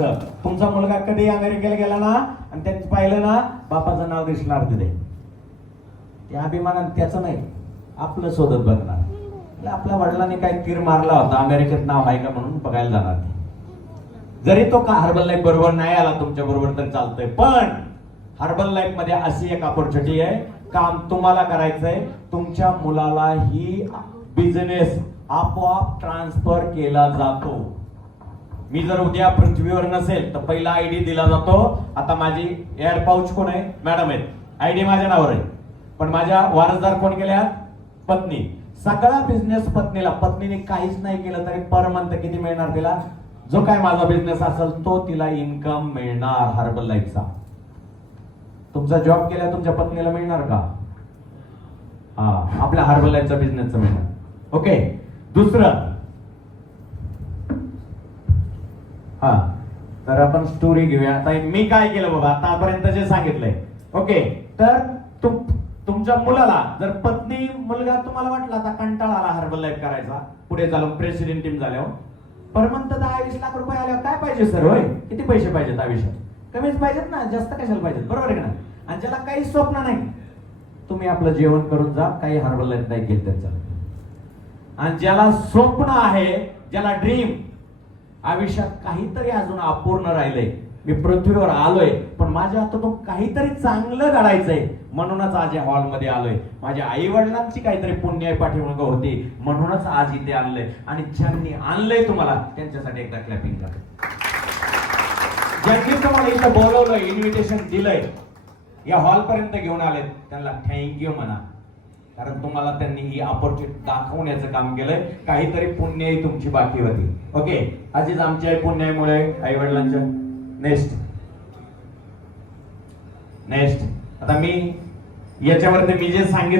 असतं. तुमचा मुलगा कधी अमेरिकेला गेला ना आणि त्यांनी पाहिलं ना, बापाचं नाव दिसणार तिथे, त्या अभिमानानं त्याचं नाही आपलं शोधत बघणार. आपल्या वडिलांनी काय तीर मारला होता, अमेरिकेत नाव आहे का म्हणून बघायला जाणार. जरी तो का हर्बल लाईफ बरोबर नाही आला तुमच्या बरोबर तर चालतंय, पण हर्बल लाईफ मध्ये अशी एक ऑपॉर्च्युनिटी आहे, काम तुम्हाला करायचंय. तुमच्या मुलाला ही बिझनेस आपोआप ट्रान्सफर केला जातो. मी जर उद्या पृथ्वीवर नसेल तर पहिला आयडी दिला जातो. आता माझी एअर पाऊच कोण आहे? मॅडम आहेत. आयडी माझ्या नावावर आहे, पण माझ्या वारसदार कोण केल्या? पत्नी. सगळा बिझनेस पत्नीला. पत्नीने काहीच नाही केलं तरी पर मंथ किती मिळणार तिला? जो काय माझा बिझनेस असेल तो तिला इन्कम मिळणार हर्बल लाईफचा. तुमचा जॉब केला तुमच्या पत्नीला मिळणार का? आपल्या हर्बल लाईफचा बिझनेसचा मिळणार. ओके. दुसरं, तर आपण स्टोरी घेऊया. आता मी काय केलं बाबा आतापर्यंत जे सांगितलंय. ओके. तर तुमच्या मुलाला जर पत्नी मुलगा तुम्हाला वाटला आता कंटाळा आला हर्बल लाईफ करायचा, पुढे चालून प्रेसिडेंट टीम झाल्यावर पर मंथ 10-20 लाख रुपये आल्यावर काय पाहिजे सर? होय, किती पैसे पाहिजेत आयुष्यात? कमीच पाहिजेत ना, जास्त कशाला पाहिजेत? बरोबर आहे ना? आणि ज्याला काही स्वप्न नाही, तुम्ही आपलं जेवण करून जा, काही हर्बल लाईफ नाही केलं त्याचं. आणि ज्याला स्वप्न आहे, ज्याला ड्रीम, आयुष्यात काहीतरी अजून अपूर्ण राहिलंय, मी पृथ्वीवर आलोय पण माझ्या हातातून काहीतरी चांगलं घडायचंय म्हणूनच आज या हॉलमध्ये आलोय, माझ्या आई वडिलांची काहीतरी पुण्य पाठीमागं होती म्हणूनच आज इथे आणलंय, आणि ज्यांनी आणलंय तुम्हाला त्यांच्यासाठी एकदा क्लॅपिंग करा. ज्यांनी तुम्हाला इथं बोलवलंय, इन्व्हिटेशन दिलंय, या हॉल पर्यंत घेऊन आले, त्यांना थँक्यू म्हणा. कारण तुम्हाला त्यांनी ही ऑपॉर्च्युनिटी दाखवण्याचं काम केलंय. काहीतरी पुण्यही तुमची बाकी होती. ओके. आधीच आमच्या पुण्यामुळे आई वडिलांच्या. नेक्स्ट आता मी याच्यावरती मी जे सांगितलं